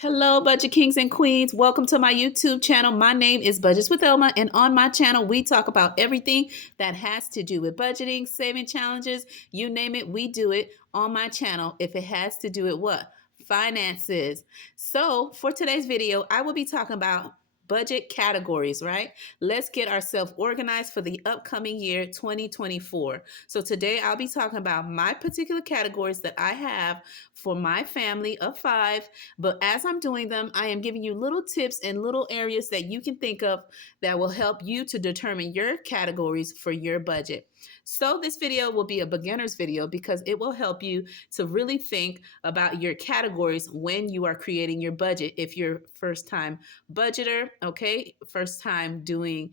Hello, Budget Kings and Queens. Welcome to my YouTube channel. My name is Budgets with Elma, and on my channel, we talk about everything that has to do with budgeting, saving challenges, you name it, we do it on my channel. If it has to do with what? Finances. So for today's video, I will be talking about budget categories, right? Let's get ourselves organized for the upcoming year 2024. So today I'll be talking about my particular categories that I have for my family of 5. But as I'm doing them, I am giving you little tips and little areas that you can think of that will help you to determine your categories for your budget. So this video will be a beginner's video because it will help you to really think about your categories when you are creating your budget. If you're first time budgeter, okay, first time doing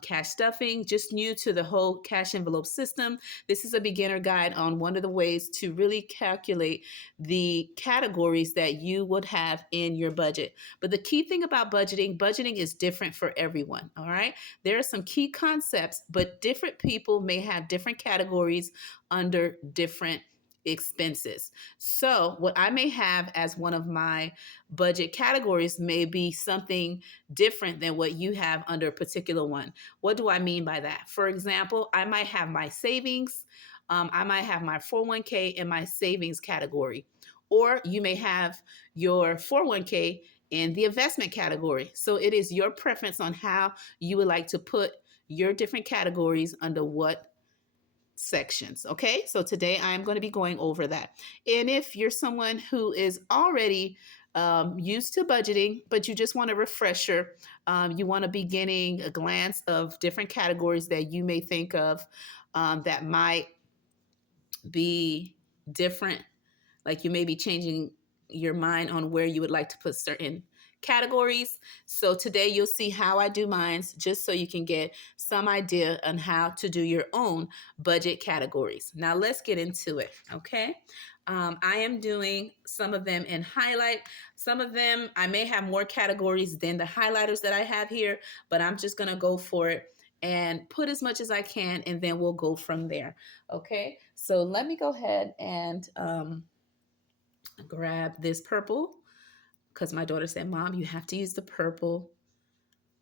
cash stuffing, just new to the whole cash envelope system, this is a beginner guide on one of the ways to really calculate the categories that you would have in your budget. But the key thing about budgeting is different for everyone. All right. There are some key concepts, but different people may have different categories under different expenses. So, what I may have as one of my budget categories may be something different than what you have under a particular one. What do I mean by that? For example, I might have my savings, I might have my 401k in my savings category, or you may have your 401k in the investment category. So it is your preference on how you would like to put your different categories under what sections. Okay, so today I'm going to be going over that. And if you're someone who is already used to budgeting, but you just want a refresher, you want to be getting a glance of different categories that you may think of that might be different, like you may be changing your mind on where you would like to put certain categories. So today you'll see how I do mines, just so you can get some idea on how to do your own budget categories. Now let's get into it, okay? I am doing some of them in highlight. Some of them I may have more categories than the highlighters that I have here, but I'm just gonna go for it and put as much as I can, and then we'll go from there. Okay, so let me go ahead and grab this purple, because my daughter said, Mom, you have to use the purple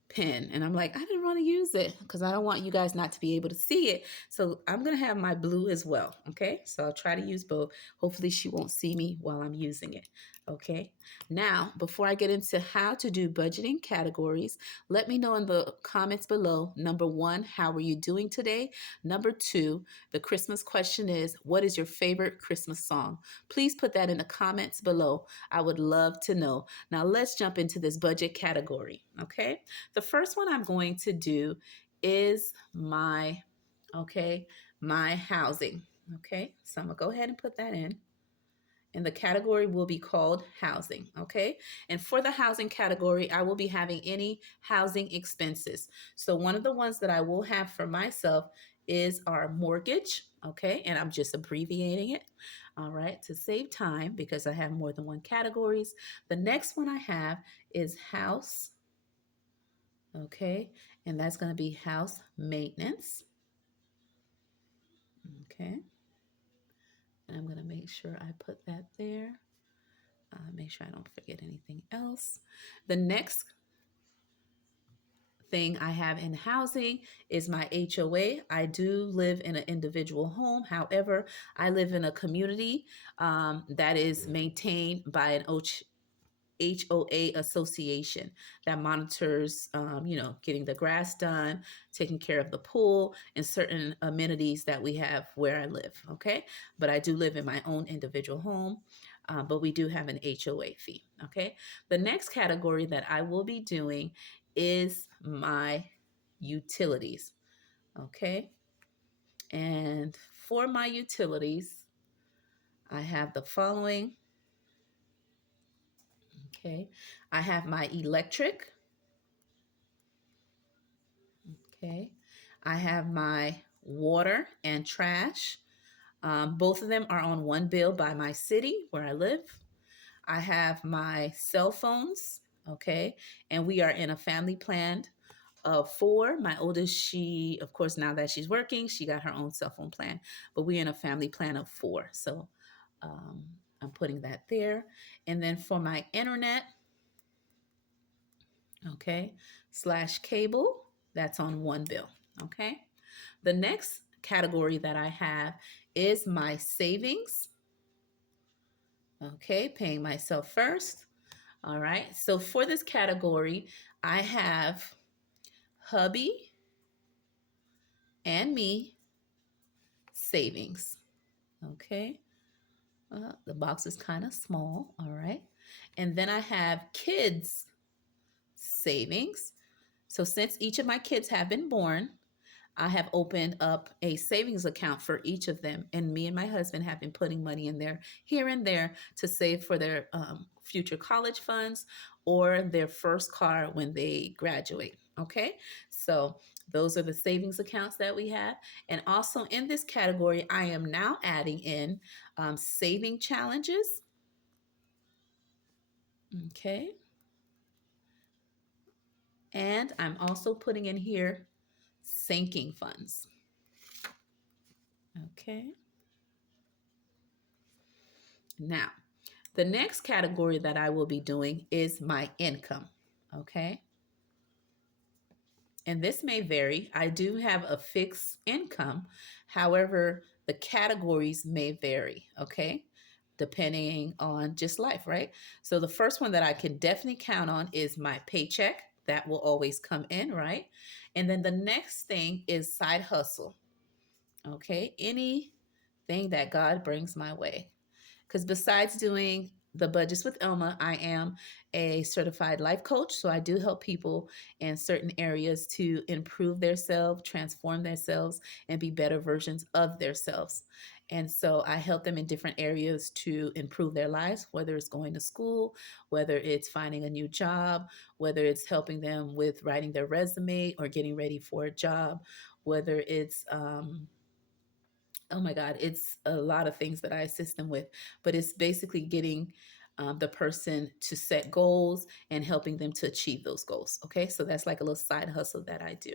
pen. And I'm like, I didn't want to use it because I don't want you guys not to be able to see it. So I'm going to have my blue as well. Okay. So I'll try to use both. Hopefully she won't see me while I'm using it. Okay. Now, before I get into how to do budgeting categories, let me know in the comments below. Number 1, how are you doing today? Number 2, the Christmas question is, what is your favorite Christmas song? Please put that in the comments below. I would love to know. Now let's jump into this budget category. Okay. The first one I'm going to do is my housing. Okay, so I'm gonna go ahead and put that in. And the category will be called housing. Okay, and for the housing category, I will be having any housing expenses. So one of the ones that I will have for myself is our mortgage. Okay, and I'm just abbreviating it. All right, to save time because I have more than one categories. The next one I have is house. Okay, and that's going to be house maintenance. Okay, and I'm going to make sure I put that there. Make sure I don't forget anything else. The next thing I have in housing is my HOA. I do live in an individual home. However, I live in a community that is maintained by an HOA association that monitors, getting the grass done, taking care of the pool, and certain amenities that we have where I live. Okay, but I do live in my own individual home, but we do have an HOA fee. Okay, the next category that I will be doing is my utilities. Okay, and for my utilities, I have the following. Okay, I have my electric. Okay, I have my water and trash. Both of them are on one bill by my city where I live. I have my cell phones. Okay, and we are in a family plan of 4. My oldest, she, of course, now that she's working, she got her own cell phone plan, but we're in a family plan of 4. So I'm putting that there. And then for my internet, okay, slash cable, that's on one bill, okay? The next category that I have is my savings, okay, paying myself first. All right, so for this category, I have hubby and me savings, okay? The box is kind of small, all right? And then I have kids savings. So since each of my kids have been born, I have opened up a savings account for each of them. And me and my husband have been putting money in there here and there to save for their future college funds or their first car when they graduate. Okay. So those are the savings accounts that we have. And also in this category, I am now adding in saving challenges. Okay. And I'm also putting in here sinking funds. Okay. Now, the next category that I will be doing is my income. Okay. And this may vary. I do have a fixed income. However, the categories may vary. Okay. Depending on just life, right? So the first one that I can definitely count on is my paycheck. That will always come in, right? And then the next thing is side hustle. Okay. Anything that God brings my way. Because besides doing the budgets with Elma, I am a certified life coach. So I do help people in certain areas to improve themselves, transform themselves, and be better versions of themselves. And so I help them in different areas to improve their lives, whether it's going to school, whether it's finding a new job, whether it's helping them with writing their resume or getting ready for a job, whether it's oh my God, it's a lot of things that I assist them with, but it's basically getting the person to set goals and helping them to achieve those goals. Okay, so that's like a little side hustle that I do.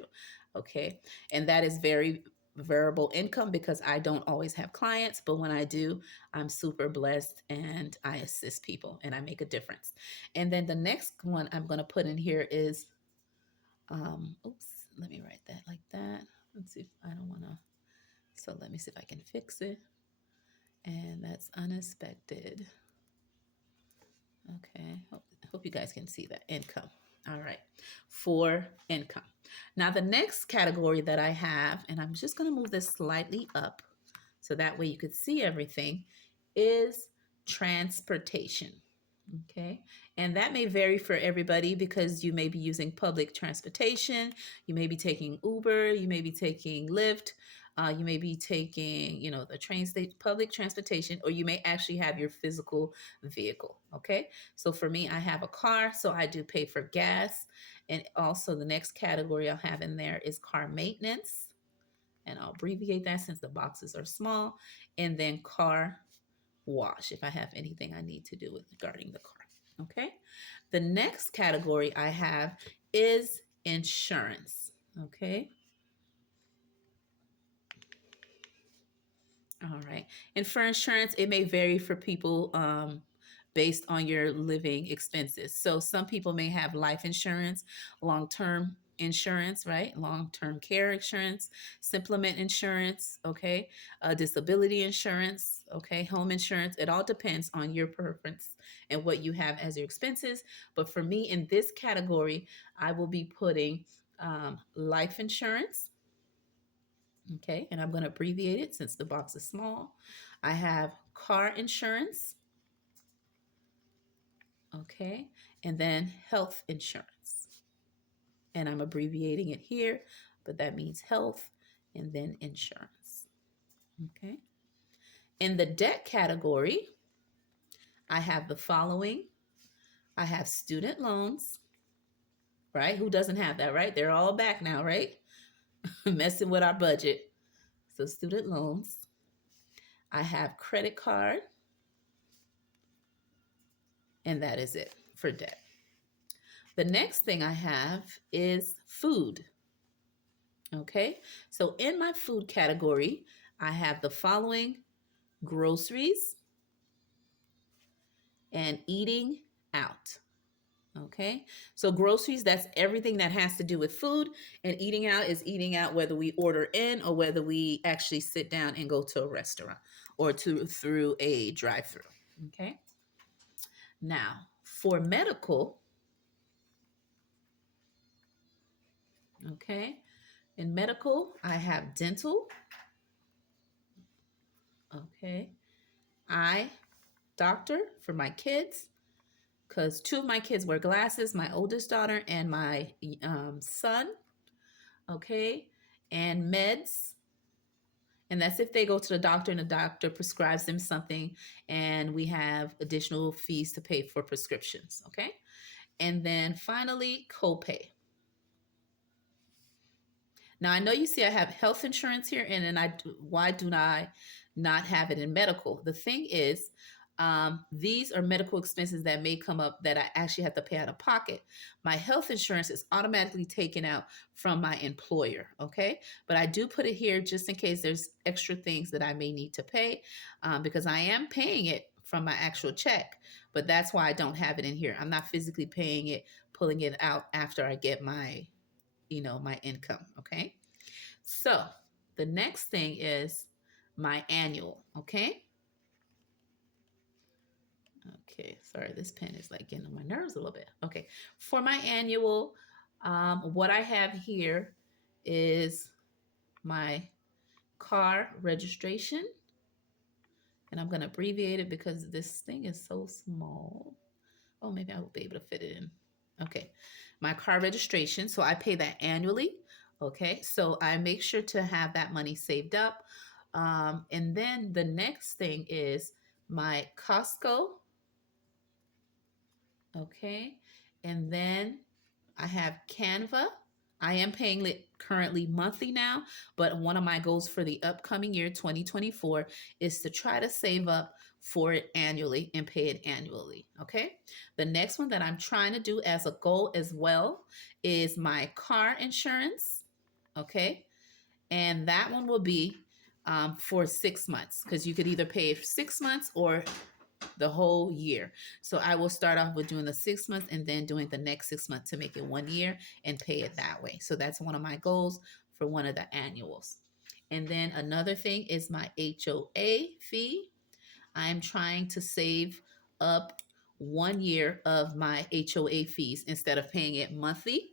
Okay, and that is very variable income because I don't always have clients, but when I do, I'm super blessed and I assist people and I make a difference. And then the next one I'm going to put in here is, oops, let me write that like that. Let's see if I don't want to. So let me see if I can fix it. And that's unexpected. Okay, hope you guys can see that. Income. All right, for income. Now the next category that I have, and I'm just going to move this slightly up so that way you could see everything, is transportation. Okay, and that may vary for everybody because you may be using public transportation, you may be taking Uber, you may be taking Lyft, you may be taking, the train station, public transportation, or you may actually have your physical vehicle. Okay, so for me, I have a car, so I do pay for gas, and also the next category I'll have in there is car maintenance, and I'll abbreviate that since the boxes are small, and then car wash if I have anything I need to do with regarding the car. Okay. The next category I have is insurance. Okay. All right. And for insurance, it may vary for people based on your living expenses. So some people may have life insurance, long-term insurance, right? Long-term care insurance, supplement insurance, okay? Disability insurance, okay? Home insurance. It all depends on your preference and what you have as your expenses. But for me, in this category, I will be putting life insurance. Okay, and I'm going to abbreviate it since the box is small. I have car insurance. Okay, and then health insurance. And I'm abbreviating it here, but that means health and then insurance. Okay, in the debt category, I have the following. I have student loans, right? Who doesn't have that, right? They're all back now, right? Messing with our budget. So, student loans. I have credit card. And that is it for debt. The next thing I have is food. Okay, so in my food category, I have the following: groceries, and eating out. Okay, so groceries, that's everything that has to do with food, and eating out is eating out whether we order in or whether we actually sit down and go to a restaurant or through a drive-through. Okay, now for medical, okay, in medical, I have dental, okay, eye doctor for my kids, because two of my kids wear glasses, my oldest daughter and my son, okay, and meds. And that's if they go to the doctor and the doctor prescribes them something and we have additional fees to pay for prescriptions, okay? And then finally, copay. Now I know you see I have health insurance here, and then why do I not have it in medical? The thing is, these are medical expenses that may come up that I actually have to pay out of pocket. My health insurance is automatically taken out from my employer, okay? But I do put it here just in case there's extra things that I may need to pay, because I am paying it from my actual check, but that's why I don't have it in here. I'm not physically paying it, pulling it out after I get my my income. Okay. So the next thing is my annual. Okay. Okay. Sorry, this pen is like getting on my nerves a little bit. Okay. For my annual, what I have here is my car registration. And I'm going to abbreviate it because this thing is so small. Oh, maybe I will be able to fit it in. Okay. My car registration. So I pay that annually. Okay. So I make sure to have that money saved up. And then the next thing is my Costco. Okay. And then I have Canva. I am paying it currently monthly now, but one of my goals for the upcoming year, 2024, is to try to save up for it annually and pay it annually. Okay. The next one that I'm trying to do as a goal as well is my car insurance. Okay. And that one will be for 6 months, because you could either pay it 6 months or the whole year. So I will start off with doing the 6 months and then doing the next 6 months to make it 1 year and pay it that way. So that's one of my goals for one of the annuals. And then another thing is my HOA fee. I'm trying to save up 1 year of my HOA fees instead of paying it monthly.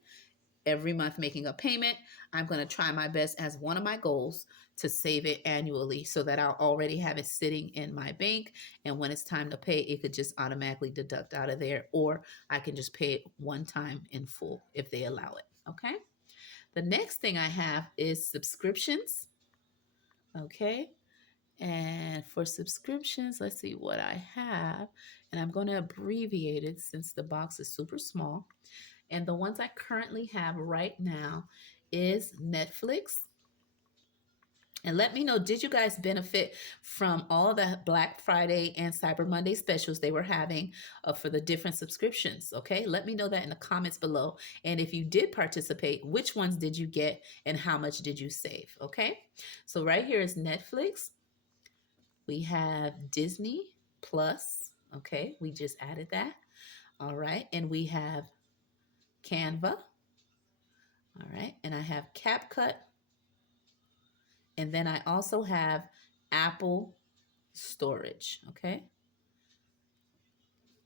Every month making a payment, I'm going to try my best as one of my goals to save it annually so that I'll already have it sitting in my bank. And when it's time to pay, it could just automatically deduct out of there, or I can just pay it one time in full if they allow it. Okay. The next thing I have is subscriptions. Okay. And for subscriptions, let's see what I have. And I'm going to abbreviate it since the box is super small. And the ones I currently have right now is Netflix. And let me know, did you guys benefit from all the Black Friday and Cyber Monday specials they were having for the different subscriptions? Okay, let me know that in the comments below. And if you did participate, which ones did you get and how much did you save? Okay, so right here is Netflix. We have Disney Plus. Okay, we just added that. All right, and we have Canva. All right, and I have CapCut. And then I also have Apple Storage, okay,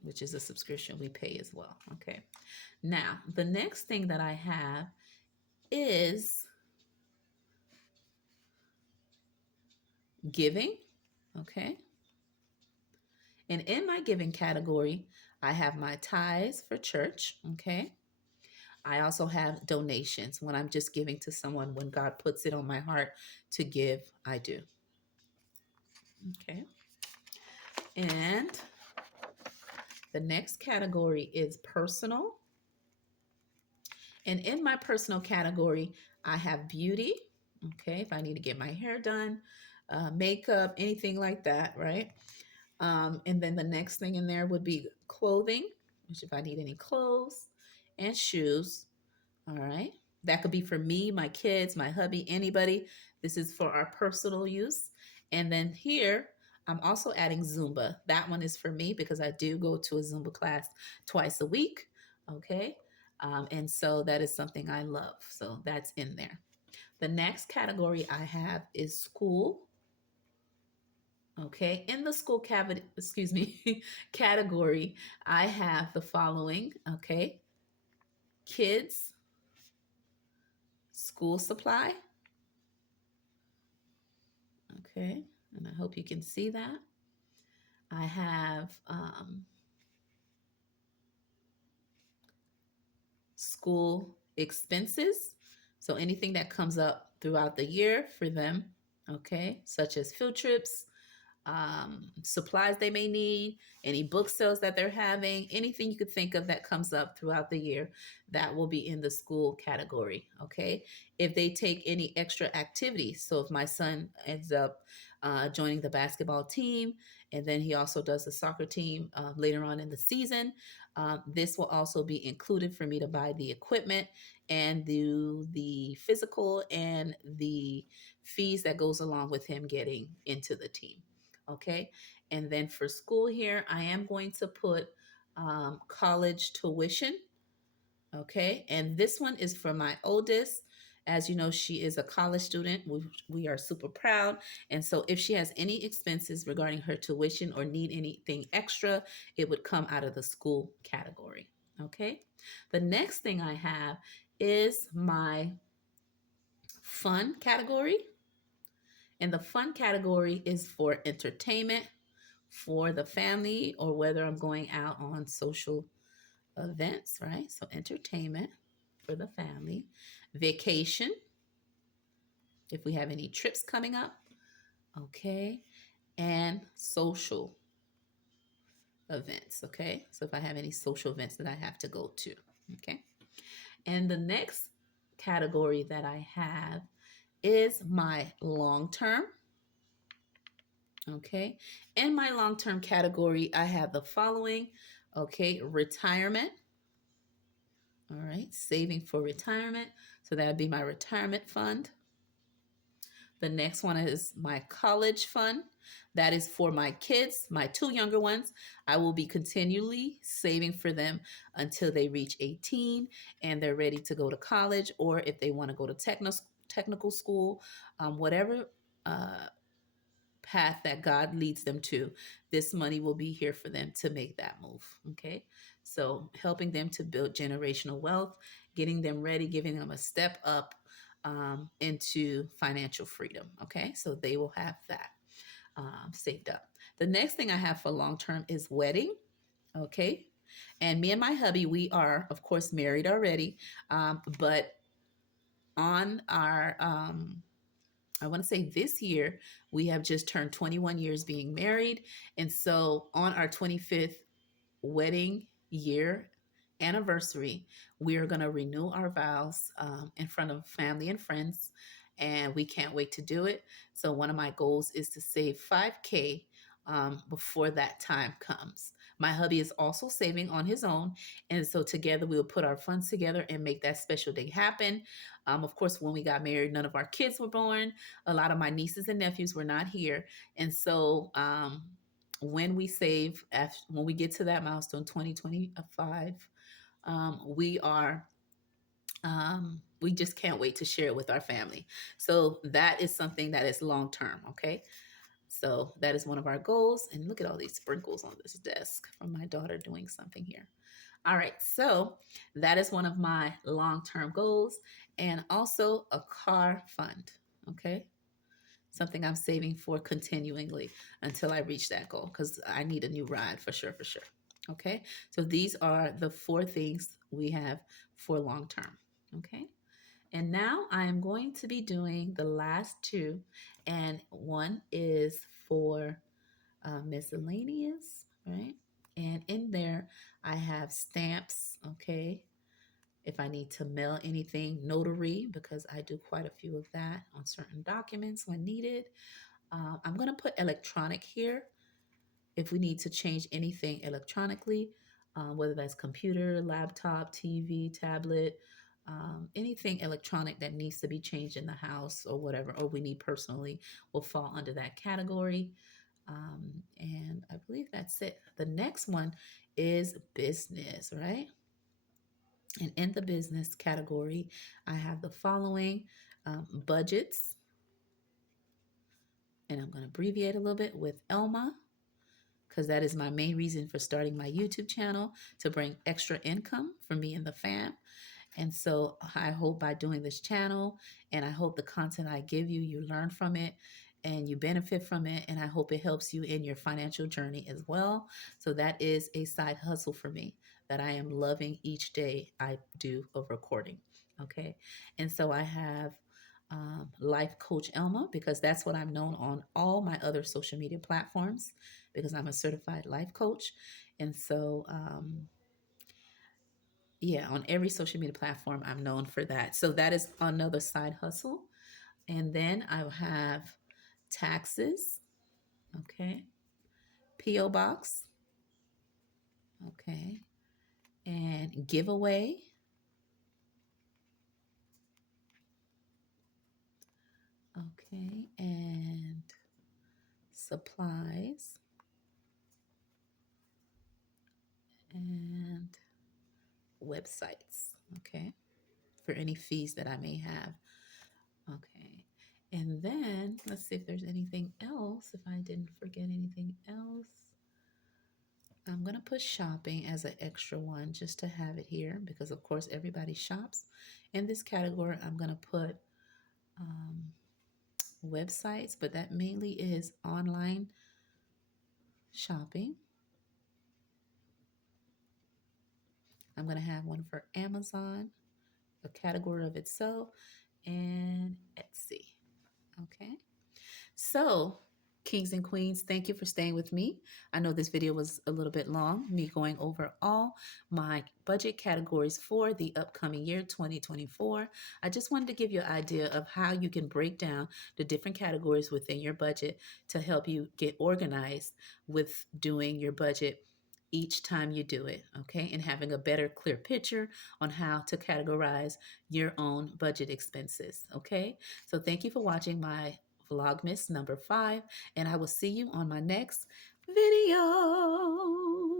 which is a subscription we pay as well, okay. Now, the next thing that I have is giving, okay. And in my giving category, I have my tithes for church, okay. I also have donations when I'm just giving to someone. When God puts it on my heart to give, I do. Okay. And the next category is personal. And in my personal category, I have beauty. Okay. If I need to get my hair done, makeup, anything like that, right? And then the next thing in there would be clothing, which if I need any clothes, and shoes. All right. That could be for me, my kids, my hubby, anybody. This is for our personal use. And then here I'm also adding Zumba. That one is for me because I do go to a Zumba class twice a week. Okay. And so that is something I love. So that's in there. The next category I have is school. Okay. In the school cavity, excuse me, category, I have the following. Okay. Kids, school supply. Okay. And I hope you can see that. I have school expenses. So anything that comes up throughout the year for them, okay, such as field trips, supplies they may need, any book sales that they're having, anything you could think of that comes up throughout the year, that will be in the school category. Okay. If they take any extra activities, so if my son ends up joining the basketball team, and then he also does the soccer team later on in the season, this will also be included for me to buy the equipment and do the physical and the fees that goes along with him getting into the team. Okay. And then for school here, I am going to put college tuition. Okay. And this one is for my oldest. As you know, she is a college student. We are super proud. And so if she has any expenses regarding her tuition or need anything extra, it would come out of the school category. Okay. The next thing I have is my fun category. And the fun category is for entertainment for the family or whether I'm going out on social events, right? So entertainment for the family, vacation, if we have any trips coming up, okay, and social events, okay? So if I have any social events that I have to go to, okay? And the next category that I have is my long term. Okay. In my long term category, I have the following. Okay. Retirement. All right. Saving for retirement. So that would be my retirement fund. The next one is my college fund. That is for my kids, my two younger ones. I will be continually saving for them until they reach 18 and they're ready to go to college, or if they want to go to technical school, whatever path that God leads them to, this money will be here for them to make that move. Okay. So helping them to build generational wealth, getting them ready, giving them a step up into financial freedom. Okay. So they will have that saved up. The next thing I have for long term is wedding. Okay. And me and my hubby, we are, of course, married already, but on our I want to say this year, we have just turned 21 years being married. And so on our 25th wedding year anniversary, we are going to renew our vows in front of family and friends. And we can't wait to do it. So one of my goals is to save 5K before that time comes. My hubby is also saving on his own. And so together we'll put our funds together and make that special day happen. Of course, when we got married, none of our kids were born. A lot of my nieces and nephews were not here. And so when we save, when we get to that milestone, 2025, we just can't wait to share it with our family. So that is something that is long term. Okay. So that is one of our goals. And look at all these sprinkles on this desk from my daughter doing something here. All right, so that is one of my long-term goals, and also a car fund, okay? Something I'm saving for continually until I reach that goal because I need a new ride for sure, okay? So these are the 4 things we have for long-term, okay? And now I am going to be doing the last 2, and one is for miscellaneous, right? And in there, I have stamps, okay? If I need to mail anything, notary, because I do quite a few of that on certain documents when needed. I'm going to put electronic here if we need to change anything electronically, whether that's computer, laptop, TV, tablet, anything electronic that needs to be changed in the house or whatever, or we need personally will fall under that category. And I believe that's it. The next one is business, right? And in the business category, I have the following budgets, and I'm going to abbreviate a little bit with Elma because that is my main reason for starting my YouTube channel, to bring extra income for me and the fam. And so I hope by doing this channel, and I hope the content I give you, you learn from it and you benefit from it. And I hope it helps you in your financial journey as well. So that is a side hustle for me that I am loving each day I do of recording. Okay. And so I have Life Coach Elma, because that's what I'm known on all my other social media platforms, because I'm a certified life coach. And so, yeah, on every social media platform, I'm known for that. So that is another side hustle. And then I will have taxes, okay, P.O. box, okay, and giveaway, okay, and supplies, and websites, okay, for any fees that I may have. Okay. And then let's see if there's anything else. If I didn't forget anything else, I'm going to put shopping as an extra one just to have it here, because, of course, everybody shops. In this category, I'm going to put um, websites, but that mainly is online shopping. I'm going to have one for Amazon, a category of itself, and Etsy. Okay. So, kings and queens, thank you for staying with me. I know this video was a little bit long, me going over all my budget categories for the upcoming year 2024. I just wanted to give you an idea of how you can break down the different categories within your budget to help you get organized with doing your budget each time you do it, okay? And having a better, clear picture on how to categorize your own budget expenses, okay? So thank you for watching my Vlogmas number 5, and I will see you on my next video.